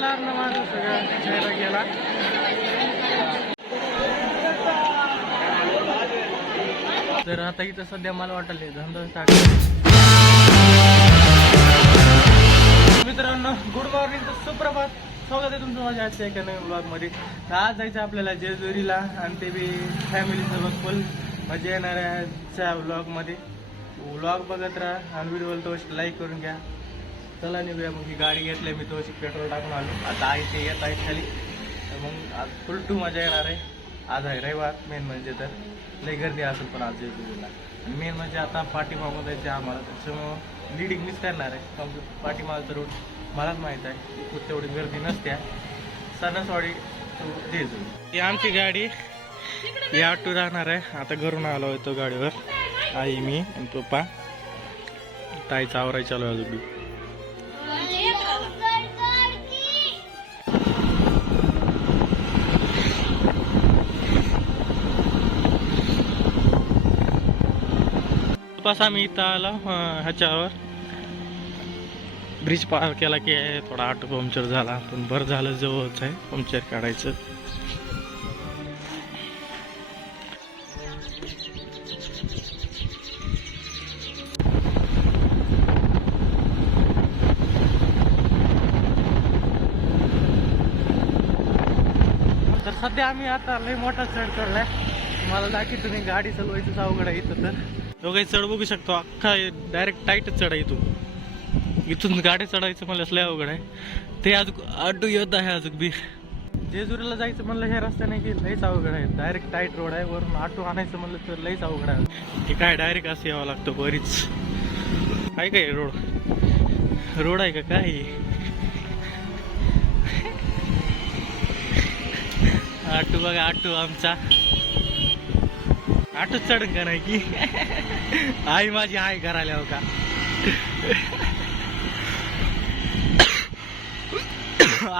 ना माझं सगळं चेहरा गेला. तर आता इथं सध्या मला वाटलं धंदा मित्रांनो गुड मॉर्निंग तर सुप्रभात. स्वागत आहे तुमचं माझ्या आजच्या एका नवीन ब्लॉगमध्ये तर आज जायचं आपल्याला जेजुरीला आणि ते बी फॅमिलीसोबत फुल मजा येणाऱ्याच्या ब्लॉगमध्ये ब्लॉग बघत राहा आणि व्हिडिओला तो लाईक करून घ्या. चला निघूया. मग ही गाडी घेतली मी तो पेट्रोल टाकून आलो. आता आहे ते येत आहे खाली. तर मग आज फुल टू मजा येणार आहे. आज आहे रविवार मेन म्हणजे तर. लई गर्दी असेल पण आज जेजुरीला आणि मेन म्हणजे आता पाठीमागून जायचे आम्हाला. त्याच्यामुळं लिडिंग मिस करणार आहे. कारण पाठीमागचा रूट मलाच माहीत आहे. खूप तेवढी गर्दी नसत्या सणसवाडी to जेजुरी ही आमची गाडी. या ऑटो राहणार आहे. आता घरून आलो होतो गाडीवर. आई मी आणि पप्पा. ताईचा आवराय चालू आहे अजून. कसा आम्ही इथं आलो ह्याच्यावर? ब्रिज पार केला की थोडा ऑटो पंक्चर झाला. पण बरं झालं जवळच आहे पंक्चर काढायचं. तर सध्या आम्ही आता लय मोठा चढ चढलाय. मला दाखी तुम्ही गाडी चालवायचं अवघड आहे इथं तर. काही चढ बघू शकतो. अख्खा डायरेक्ट टाईटच चढा इथून. इथून गाडी चढायचं मला लय अवघड आहे. ते अजून अड्डू येत आहे अजून बी. जेजुरीला जायचं म्हणलं हे रस्ता नाही की लईच अवघड आहे. डायरेक्ट टाईट रोड आहे वरून ऑटो आणायचं म्हणलं तर लईच अवघड आहे. हे काय डायरेक्ट असं यावं लागतं बरीच. काय काय रोड रोड आहे का काय? आटू बघा आटू आमचा. आठच चढून का नाही की? आई माझी आई करायला हो का?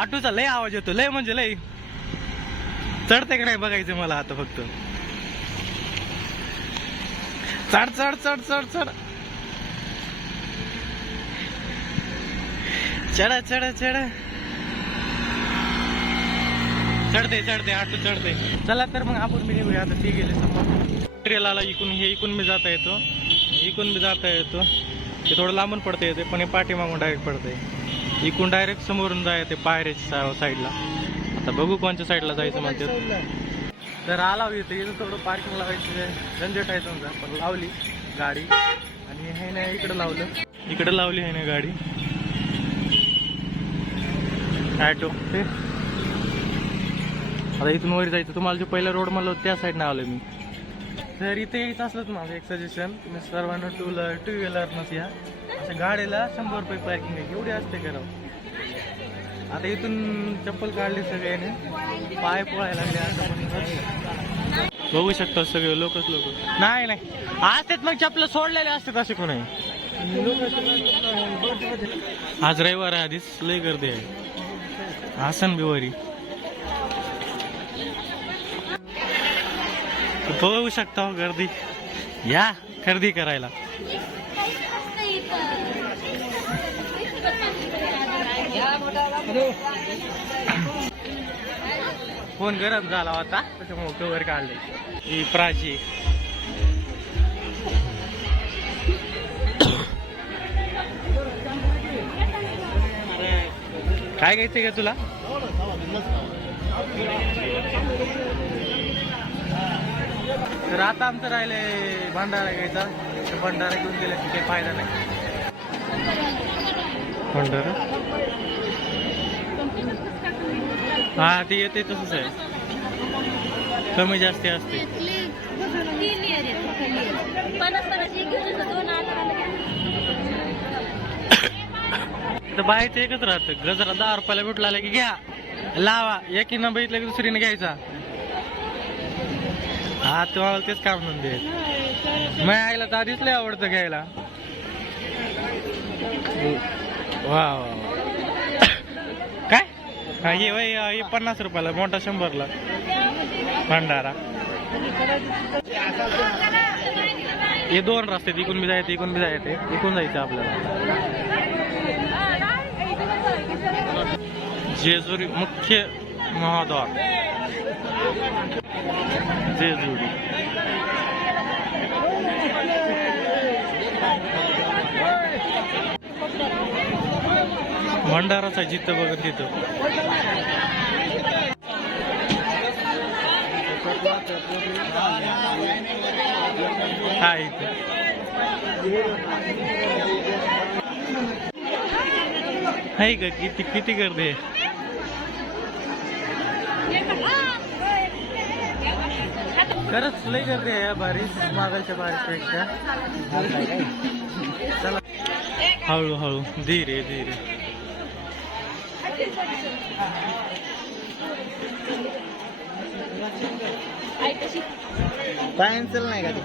आटोचा लय आवाज येतो लय म्हणजे लय. चढते का नाही बघायचं मला आता फक्त. चढ चढ चढ चढ चढ. चढा चढा चढ. चढते चढते आटो चढते. चला तर मग आपण मी निघूया आता गेले समोर ट्रेलाला आला इकून हे इकून मी जाता येतो. इकून मी जाता येतो. ते थोडं लांबून पडते येते पण हे पाठीमागून डायरेक्ट पडते इकून डायरेक्ट समोरून जाय ते पायऱ्याच्या साईडला. आता बघू कोणच्या साईडला जायचं म्हणते. तर आला हो इथं इथं थोडं पार्किंग लावायचं झंझट आहे समजा पण लावली गाडी. आणि हे नाही इकडं लावलं. इकडं लावली आहे ना गाडी. ॲटो ते आता इथून वर जायचं. तुम्हाला जे पहिला रोड म्हणलं त्या साईडनं आलो मी. तर इथे यायचं असलं माझं एक सजेशन तुम्ही सर्वांना टू व्हीलर टू व्हीलरनंच या. अशा गाडीला शंभर रुपये पार्किंग आहे. एवढी असते करावं आता इथून चप्पल काढली सगळ्याने. पाय पोळायला लागले आता पण बघू शकता सगळे लोकच लोक. नाही नाही. असतात मग चप्पल सोडलेले असतात असे कोणी. आज रविवार आहे आधीच. लय गर्दी आहे. आसन बिवारी. बघू शकता हो गर्दी. या खरेदी करायला. फोन गरम झाला होता त्याच्यामुळे कवर काढले. ही प्राची. काय घ्यायचंय का तुला? तर आता आमचं राहिलंय भंडारा घ्यायचा. तर भंडारा घेऊन गेले काही फायदा नाही. भंडारा? हा ते येते तसंच आहे. कमी जास्त असते. तर बाहेरचं एकच राहतं. गजरा दहा रुपयाला भेटला की घ्या. लावा. एकीनं बघितलं की दुसरीने घ्यायचा. हा तुम्हाला तेच काम धंदे मग आईला तर आधीच लय आवडतं घ्यायला. वा वा काय? हा हे वय हे पन्नास रुपयाला मोठा शंभरला. भंडारा. हे दोन रस्ते आहेत. इकडून बी जायचे इकडून बी जायचे इकून जायचं आपल्याला. जेजुरी मुख्य महाद्वार. जेजुरी भंडाराचा जिथं बघत तिथं. हा इथं. आहे का किती किती गर्दी आहे? खरंच गर्दी आहे या बारीस मागायच्या बारीसपेक्षा. चला हळू हळू. धीरे धीरे. कॅन्सल नाही का ते?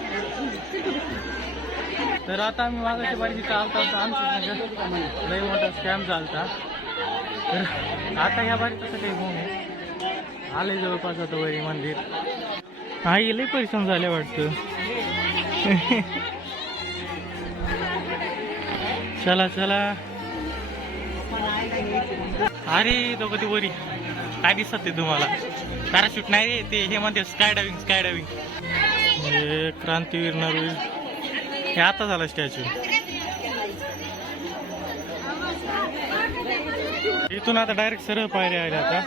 तर आता आम्ही मागायच्या बारीची चालता आमच्या लई मोठा स्कॅम चालता तर आता ह्या बारी तसं काही होऊ आले जवळपास आता वरी मंदिर. हा लई परिश्रम झाले वाटतं. चला चला. अरे तो कधी वरी. काय दिसत ते तुम्हाला? पॅराशूट नाही रे ते हे म्हणते स्काय डायविंग स्काय डायविंग हे क्रांतीवीर नरवीर हे आता झालं स्टॅच्यू इथून आता डायरेक्ट सरळ पायऱ्या आल्या आता.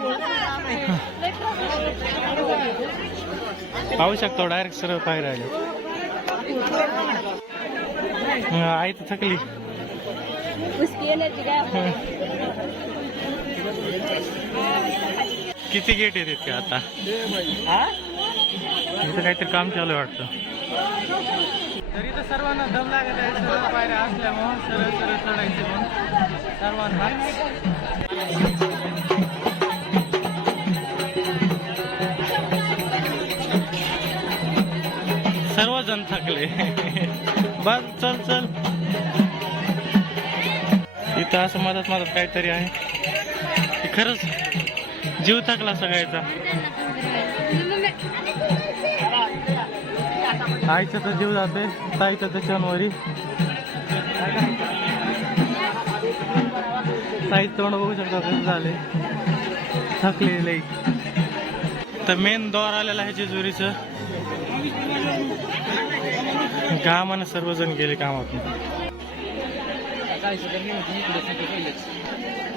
पाहू शकतो डायरेक्ट सरळ पायऱ्या राहिले. आई तर थकली. किती गेट येतात का आता? इथं काहीतरी काम चालू आहे वाटतं. तरी तर सर्वांना दम लागत आहे सरळ पायऱ्या असल्यामुळं सरळ सरळ चढायचं म्हणून. सर्वांना. बस चल चल. इथं असं मदत मदत काहीतरी आहे. खरंच जीव थकला सगळ्याचा. आईचा तर जीव जाते ताईचा तर शनिवारी ताई तोंड बघू शकता कसं झाले थकलेले तर मेन द्वार आलेला आहे जेजुरीचं. कामानं सर्वजण गेले कामातून.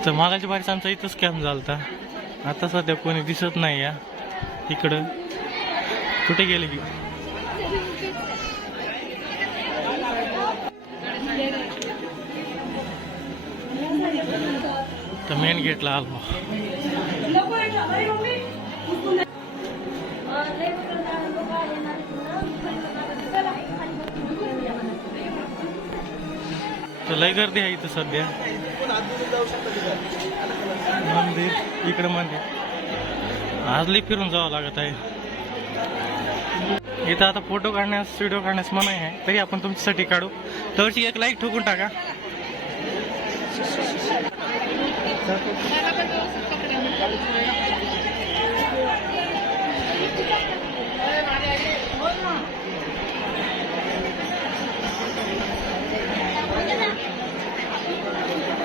तर मागाच्या बारीस आमचा इथंच कॅम्प झालता. आता सध्या कोणी दिसत नाही या. इकडं. कुठे गेले की तर मेन गेटला आलो. तर लय गर्दी आहे इथं सध्या. मंदिर इकडं मंदिर. आज लई फिरून जावं लागत आहे. इथं आता फोटो काढण्यास व्हिडिओ काढण्यास मनाई आहे. तरी आपण तुमच्यासाठी काढू. तरची एक लाईक ठोकून टाका.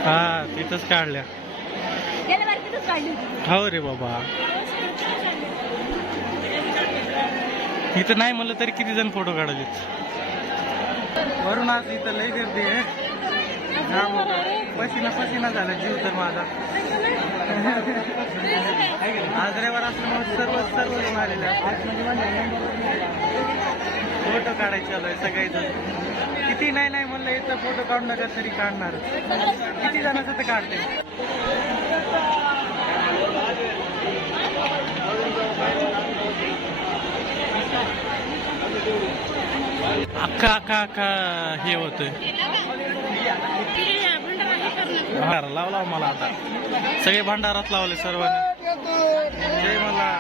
हा तिथंच काढल्या. हो रे बाबा. इथं नाही म्हणलं तरी किती जण फोटो काढायचे वरून आज इथं लई गर्दी आहे. पसीना पसीना झाला जीव तर माझा. आज रविवार असल्यामुळे सर्व सर्व जण आलेले फोटो काढायचे चालू आहे सगळे जण किती नाही नाही म्हणलं इथं फोटो काढून नका तरी काढणार. किती जणांचं ते काढते? अख्खा अख्खा अख्खा हे होतंय. भांडारा लावला हो मला आता. सगळे भांडारात लावले सर्वांनी. जय मला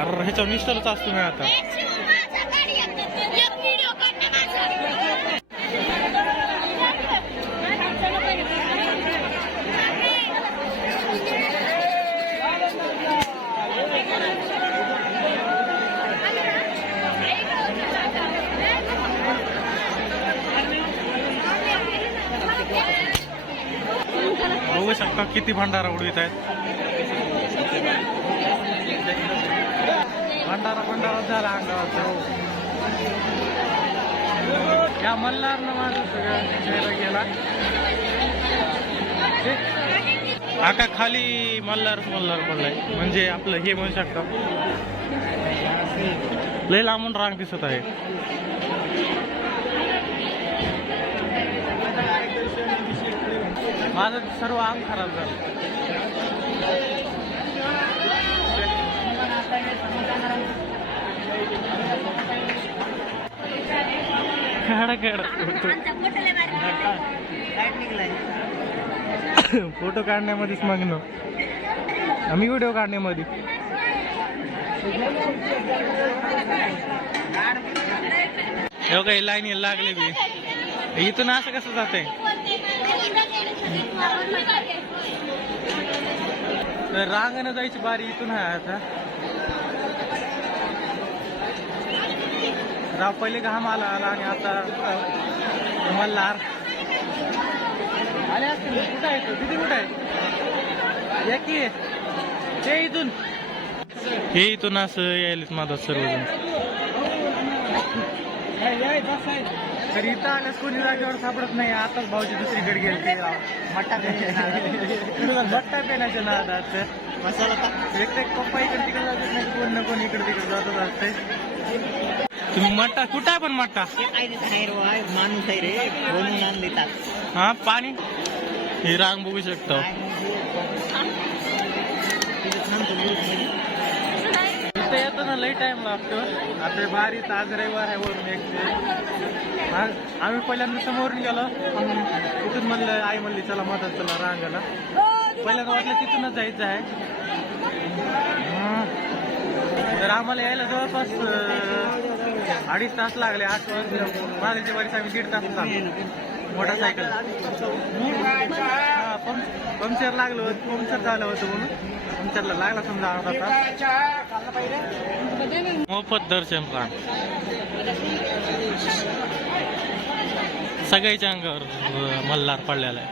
अरे ह्याच्यावर निष्ठलच असतो मी आता. बघू शकता किती भंडारा उडवित आहेत? भंडारा भंडारा झाला अंगावरचा हो. या मल्हारनं माझं सगळं चेहरा गेला. आका खाली मल्हार मल्हार पडलाय म्हणजे आपलं हे म्हणू शकता. लय लांबून रांग दिसत आहे. माझं सर्व अंग खराब झालं. फोटो काढण्यामध्येच मग्न. आम्ही व्हिडिओ काढण्यामध्ये. हो काही लाईन लागले बी. इथून असं कसं जाते तर रांगणं जायची बारी इथून आहे आता. राव पहिले घाम आला आला आणि आता मल्हार. आले असतील कुठं आहे तू किती कुठं आहे या की. ते इथून. हे इथून असं यायलेत माझा सर्वजण. तर इथं आल्यास कोणी जागेवर सापडत नाही. आताच भाऊजी दुसरीकडे गेले ते. मट्टा मट्टा पेण्याच्या नादात. मसाला एक एक पप्पा इकडे तिकडे जातात नाही कोण ना कोण इकडे तिकडे जातच असते. तुम्ही मट्टा कुठं आहे पण मट्टा? बाय, माणूस आहे रे. बनवून आण देतात. हा पाणी? ही रांग बघू शकतो काय म्हणजे? तिथं थांबतो ग्रुपमध्ये. इथं येताना लई टाइम लागतो. आता भारी आज रविवार आहे वरून एक आम्ही पहिल्यांदा समोरून गेलो. तिथून म्हणलं आई म्हणली चला मदत चला रांगाला पहिल्यांदा वाटलं तिथूनच जायचं आहे. तर आम्हाला यायला जवळपास अडीच तास लागले. आठ वाजले. मागच्या बारीस आम्ही दीड तास थांबलो. मोटरसायकल. पंप- पंक्चर लागलं होतं पंक्चर झालं होतं म्हणून. पंक्चरला लागला समजा अर्धा तास. मोफत दर्शन रांग सगळ्याच्या अंगावर मल्हार पडलेला आहे.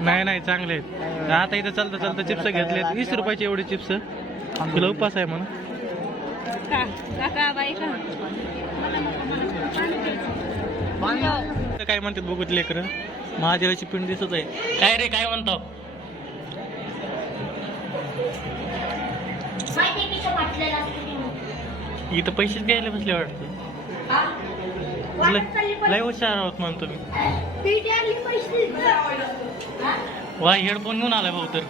नाही नाही चांगले आहेत. आता इथं चालता चालता चिप्स घेतलेत. वीस रुपयाचे एवढे चिप्स. तुला उपास आहे म्हणून. का? बाई का? इथं काय म्हणतात बघूत लेकर? महादेवाची पिंड दिसत आहे. काय रे काय म्हणतो? इथं पैसेच घ्यायला बसले वाटतं. लय- लय हुशार आहोत म्हणतो मी. वा हेडफोन घेऊन आलाय भाऊ तर.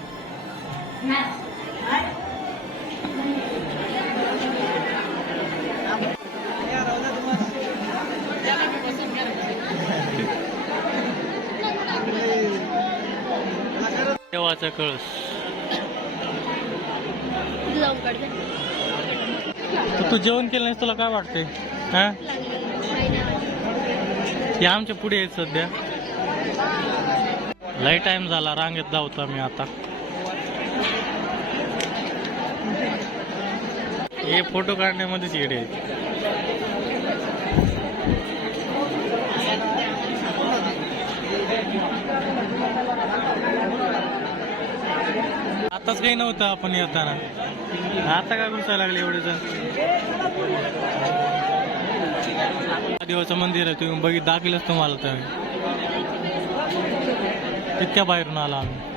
देवाचा कळस. तू जेवण केलं तुला काय वाटतंय? हा? हे आमच्या पुढे आहेत सध्या. लय टाइम झाला रांगेत जाऊत आम्ही आता. हे फोटो काढण्यामध्येच येडे आहेत. आताच काही नव्हतं आपण येताना. आता काय घुसायला लागले एवढे जण? देवाचं मंदिर आहे तुम्ही बघित दाखलच तुम्हाला तर इतक्या बाहेरून आला आम्ही.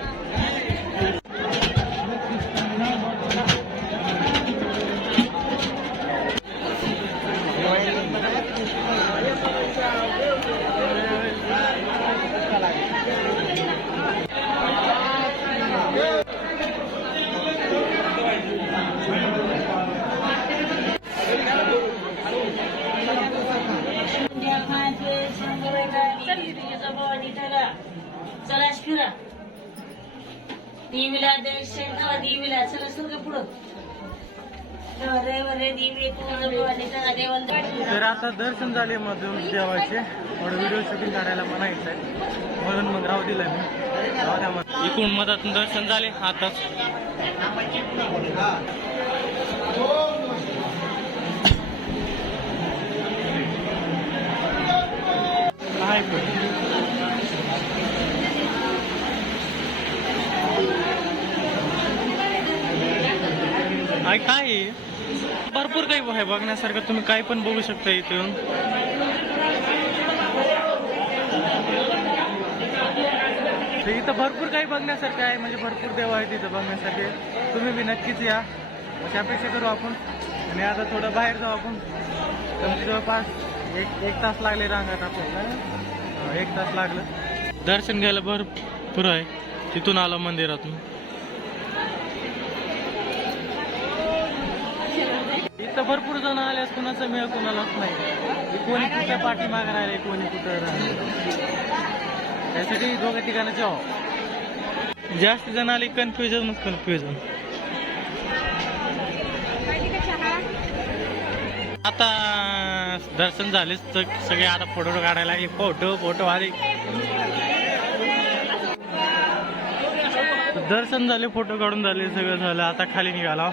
देवीला देवीला देवीला. चला सर पुढं. तर आता दर्शन झाले मधून देवाचे. थोडं व्हिडिओ शूटिंग करायला म्हणायचं म्हणून मग राहू दिलं मी. इकडून मधातून दर्शन झाले आता आहे अरे काय भरपूर काही आहे बघण्यासारखं. तुम्ही काही पण बघू शकता इथे येऊन इथं भरपूर काही बघण्यासारखं आहे. म्हणजे भरपूर देव आहेत इथं बघण्यासाठी तुम्ही बी नक्कीच या. अशी अपेक्षा करू आपण. आणि आता थोडं बाहेर जाऊ आपण. तर जवळपास एक एक तास लागले रांगात आपल्याला. एक तास लागलं. दर्शन घ्यायला भरपूर आहे. तिथून आलं मंदिरातून. इथं भरपूर जण आले कुणाचा मेळ कुणालाच नाही. कोणी कुठल्या पाठीमागे राहिले कोणी कुठं राहिले. त्यासाठी दोघं ठिकाणी जाऊ जास्त जण आले कन्फ्युजनच कन्फ्युजन आता दर्शन झालेच तर सगळे आता फोटो काढायला लागले. फोटो फोटो आले. दर्शन झाले फोटो काढून झाले सगळं झालं. आता खाली निघाला.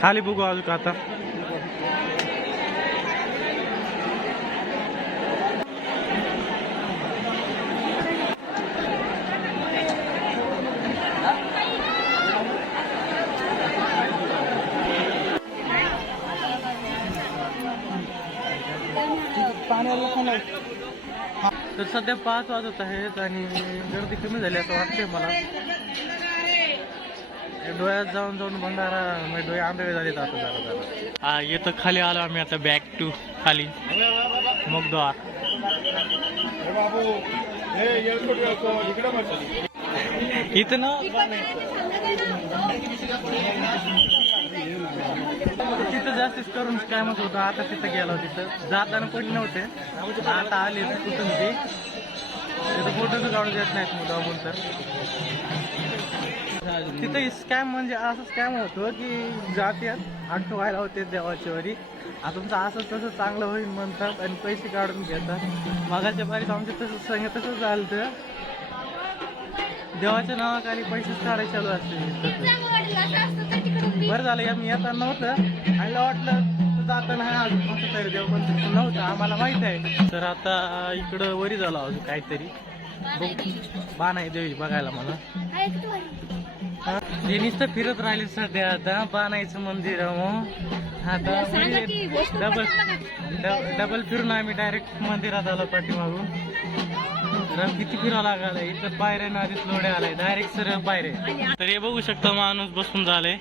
खाली बघू अजून आता. तर सध्या पाच वाजत आहेत आणि गर्दी कमी झाली असं वाटतंय मला. डोळ्यात जाऊन जाऊन भंडारा म्हणजे डोळे आंधळे झाले आता जरा जरा. हा येतं खाली आलो आम्ही आता बॅक टू खाली. मुगद्वार इथं ना तिथं जास्तीच करून काय म्हणत होतं आता तिथं गेलो तिथं. जाताना पण नव्हते. आता आले कुठून ते तिथं फोटो काढून देत नाहीत मुलं म्हणून तर. तिथं स्कॅम म्हणजे असं स्कॅम होतो की जात्यात आठवो व्हायला होते देवाच्या वरी. आता तुमचं असं तसं चांगलं होईल म्हणतात आणि पैसे काढून घेतात. मागाच्या बारीत आमच्या तसं सांग तसंच झालं तर देवाच्या नावाखाली पैसेच काढायला चालू असते बरं झालं या मी येताना नव्हतं. आणि वाटलं तू जाताना हा अजून कोणतं तरी देव पण नव्हतं. आम्हाला माहीत आहे. तर आता इकडं वरी झालं अजून काहीतरी. बाण आहे देवी बघायला मला. हा, हे नुसतं फिरत राहिले सध्या आता बाणायचं मंदिर आहे मग आता डबल डबल फिरून आम्ही डायरेक्ट मंदिरात आलो पाठीमागून. तर किती फिरावं लागलाय इथं बाहेर नदीत लोड्या आलाय. डायरेक्ट सर बाहेर तर हे बघू शकता माणूस बसून झालंय.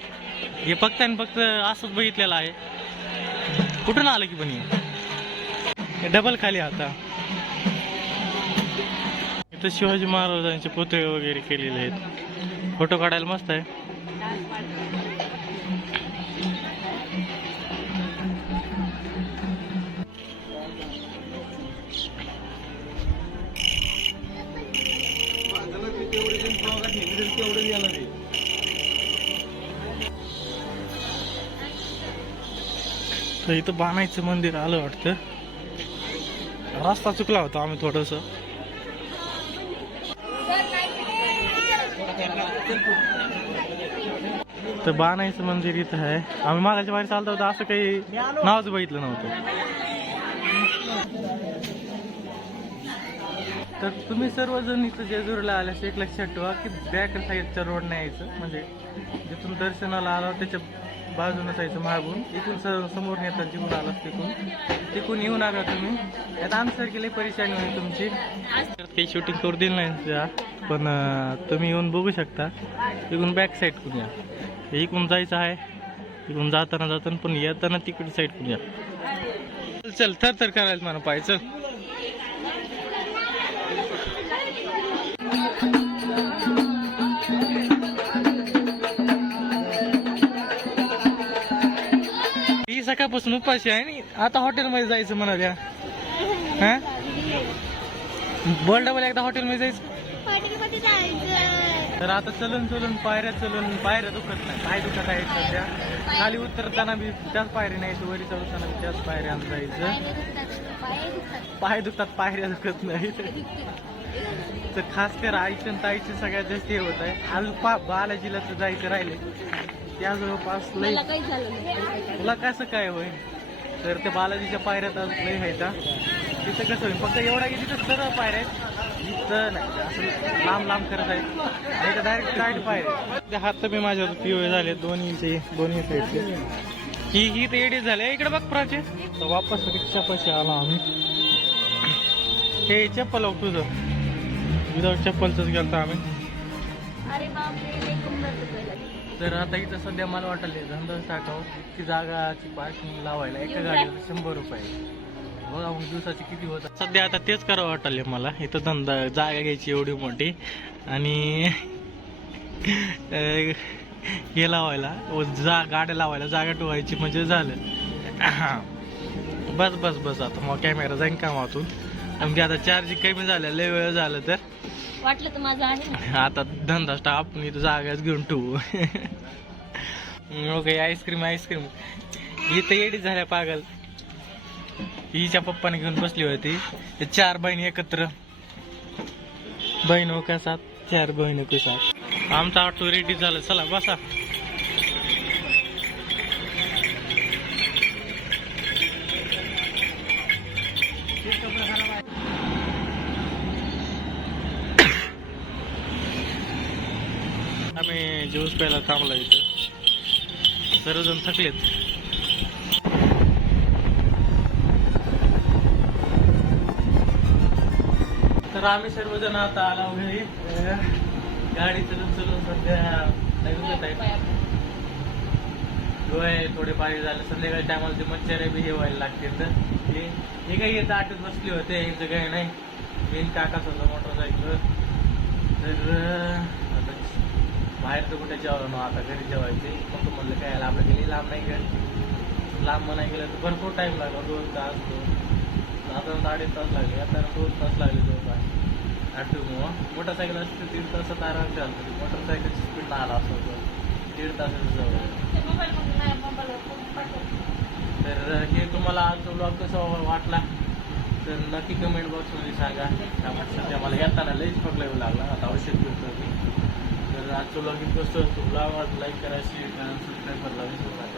हे फक्त आणि फक्त असंच बघितलेलं आहे. कुठून आलं की पण हे? डबल खाली आता. इथं शिवाजी महाराजांचे पुतळे वगैरे केलेले आहेत. फोटो काढायला मस्त आहे. तर इथं बाणायचं मंदिर आलं वाटतं. रस्ता चुकला होता आम्ही थोडस. तर बाणायचं मंदिर इथं आहे. आम्ही मागाच्या बाहेर चालतो होतो असं काही नावच बघितलं नव्हतं. तर तुम्ही सर्वजण इथं जेजुरीला आल्यास एक लक्षात ठेवा की बॅक साईडच्या रोडने यायचं. म्हणजे जिथून दर्शनाला आला त्याच्या बाजून जायचं मागून. इकून स- समोर नेतात जिकडून आलात तिकून तिकून येऊ नका तुम्ही. आता आमच्यासारखी लई परेशानी होईल तुमची. काही शूटिंग करू दिलं नाही त्या पण तुम्ही येऊन बघू शकता. इकून बॅक साईडकडून या. इकडून जायचं आहे. इकून जाताना जाताना पण येताना तिकडे साईडकडून या. चल चल थर थर करायला मला पाहिजे सकाळपासून उपाशी आहे आणि आता हॉटेलमध्ये जायचं म्हणाल्या हा? बोल डबल एकदा हॉटेलमध्ये जायचं. तर आता चलून चलून पायऱ्या चलून पायऱ्या दुखत नाही. पाय दुखत आहेत सध्या. खाली उतरताना बी त्याच पायरी नाही वरी चढताना बी त्याच पायऱ्या जायचं. पाय दुखतात पायऱ्या दुखत नाही. तर खास कर आईच्या आणि ताईचे सगळ्यात जास्त हे होत आहे. आज बालाजीला तर जायचं राहिले त्या जवळपास लई तुला कसं काय होईल? तर त्या बालाजीच्या पायऱ्यात आज लई हा. तिथं कसं होईल? फक्त एवढा की तिथं सरळ पायऱ्या आहेत. इथं नाही असं लांब लांब करत आहेत. आणि डायरेक्ट डायरेक्ट पायऱ्या ते हात बी माझ्या पिवळे झाले दोन्हीचे दोन्ही साईडचे ही ही तर एडी झाले. इकडे बघ प्राचे. तर वापस रिक्षा पैसे आला आम्ही. हे चप्पल लाव तुझं. विदाऊट चप्पलच गेलतो आम्ही. तर आता इथं सध्या मला वाटले धंदा टाकावं ती जागाची पार्किंग लावायला एका गाडीला शंभर रुपये. बघा मग दिवसाची किती होत सध्या आता तेच करावं वाटले मला. इथं धंदा जागा घ्यायची एवढी मोठी. आणि हे लावायला जा गाड्या लावायला जागा ठेवायची म्हणजे झालं. बस बस बस आता मग कॅमेरा जाईन कामातून. आणखी आता चार्जिंग कमी झालं लय वेळ झालं तर. वाटलं तर माझं आहे. आता धंदा स्टाफ मी इथं जागाच घेऊन ठेवू. ओके आईस्क्रीम आईस्क्रीम ही तर येडी झाल्या पागल. हिच्या पप्पाने घेऊन बसली होती. ते चार बहिणी एकत्र. बहीण का सात चार बहीण का आमचा ऑटो रेडी झाला. चला बसा. जेवण प्यायला थांबला इथं. सर्वजण थकलेत. तर आम्ही सर्वजण आता आला घरी. गाडी चलून चलून सध्या डोळे थोडे पाणी झाले. संध्याकाळी टायमाला ते मच्छर बी हे व्हायला लागते तर. हे काही येतं आठवत बसले होते. यांचं काही नाही. मेन काकाच होतं मोटरसायकल. तर बाहेरचं बाहेर तर कुठे जेवलं ना आता घरी जेवायचे. मग म्हणलं काय लांब गेली लांब नाही गेलं. लांब नाही गेलं तर भरपूर टाईम लागला. दोन तास दोन. साधारण अडीच तास लागले. आता दोन तास लागले जवळपास. आठवून मोटरसायकल असते दीड तासात आराम चालतो. मोटरसायकलची स्पीड आला असतो दीड तासाचं जवळ. तर हे तुम्हाला आजचा ब्लॉग कसा वाटला? तर नक्की कमेंट बॉक्समध्ये सांगा. त्यामुळे सध्या मला येताना लईच पकडावं येऊ लागला. आता औषध करतो मी. आजचं ब्लॉग इथं असतो. ब्लॉग लाईक करायची सबस्क्राईब करायला विसरू नका